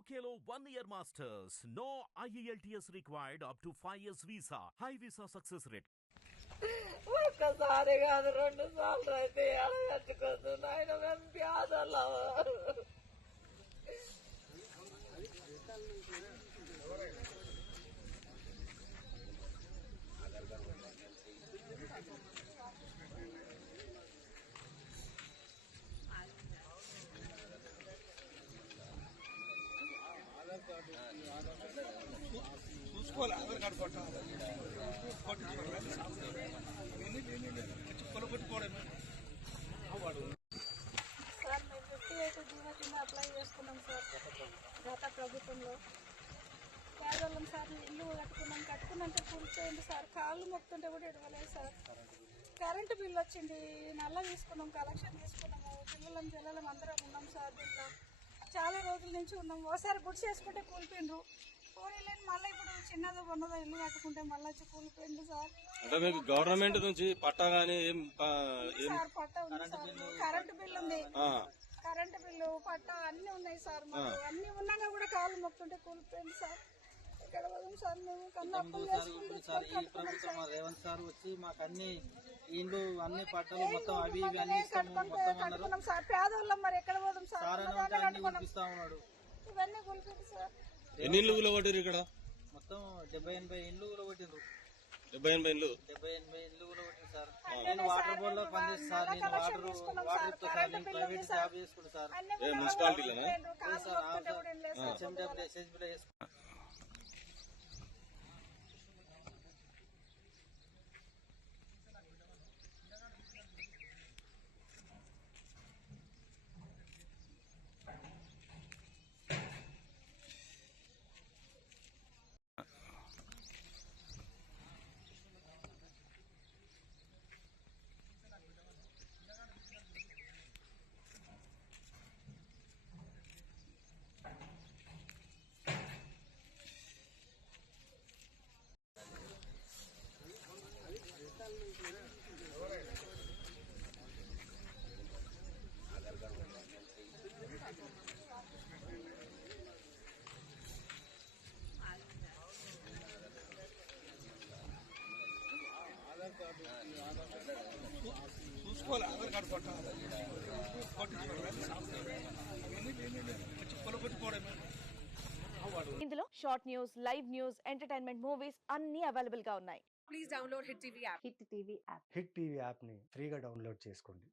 UKLO 1 year masters. No IELTS required up to 5 years visa. High visa success rate. ఒక్కసారి కాదు 2 సార్లు అయితే అడగట్టుకుంది ఆయన మేము ప్యాదలా చూసుకోవాలి ఆధార్ కార్డు కొట్టాలి సార్ మేము 58 జీవో కింద అప్లై చేసుకున్నాం సార్ గత ప్రభుత్వంలో. పేదవాళ్ళం సార్ ఇల్లు కట్టుకున్నంటే కూలిపోయింది సార్. కాళ్ళు మొక్తుంటే కూడా ఇడవలేదు సార్. కరెంటు బిల్లు వచ్చింది, నల్ల తీసుకున్నాం, కలెక్షన్ తీసుకున్నాము, పిల్లలం అందరం ఉన్నాం సార్. దీంట్లో చాలా రోజుల నుంచి ఉన్నాం. ఒకసారి గుడి చేసుకుంటే కూలిపోయిండ్రు, పోనీలేని మళ్ళీ ఇప్పుడు చిన్నదో కొన్నదో ఇల్లు కట్టుకుంటే మళ్ళీ వచ్చి కూలిపోయింది సార్. అంటే మీకు గవర్నమెంట్ నుంచి పట్టా గానీ సార్ పట్టా ఉంది సార్, కరెంటు బిల్లు ఉంది, కరెంటు బిల్లు పట్టా అన్ని ఉన్నాయి సార్. మాకు అన్ని ఉన్నాక కూడా కాళ్ళు మొక్తుంటే కూలిపోయింది సార్. ఇక్కడ పోదాం సార్ మేము రేవంత్ సార్ వచ్చి మాకు అన్ని ఇండ్లు అన్ని పట్టాలు మొత్తం అవి ఇవి అన్ని కట్టుకున్నాం సార్. పేదవాళ్ళం మరి ఎక్కడ పోదాం సార్. అన్ని కులిపిస్తా ఉన్నాడు. ఇవన్నీ కూలిపోయింది సార్. ఎన్ని ఇల్లు కూలగొట్టారు ఇక్కడ? మొత్తం 70-80 ఇండ్లు కూలగొట్టిండ్రు. 70-80 ఇండ్లు? 70-80 ఇండ్లు కూలగొట్టింది సార్. నేను వాటర్ బోర్డ్ లో పనిచేస్తాను సార్. నేను వాటర్ ఇస్తా సార్. నేను ప్రైవేట్ జాబ్ చేసుకుంటా సార్. మున్సిపాలిటీలోనా? ఎస్ఎస్బీలో చేసుకుంటా. చూసుకోవాలి ఆధార్ కార్డు కొట్టాలి ఇందులో short news, live news, entertainment, movies అన్ని అవైలబుల్ గా ఉన్నాయి. Please download Hit TV app. Hit TV app ని ఫ్రీగా డౌన్లోడ్ చేసుకోండి.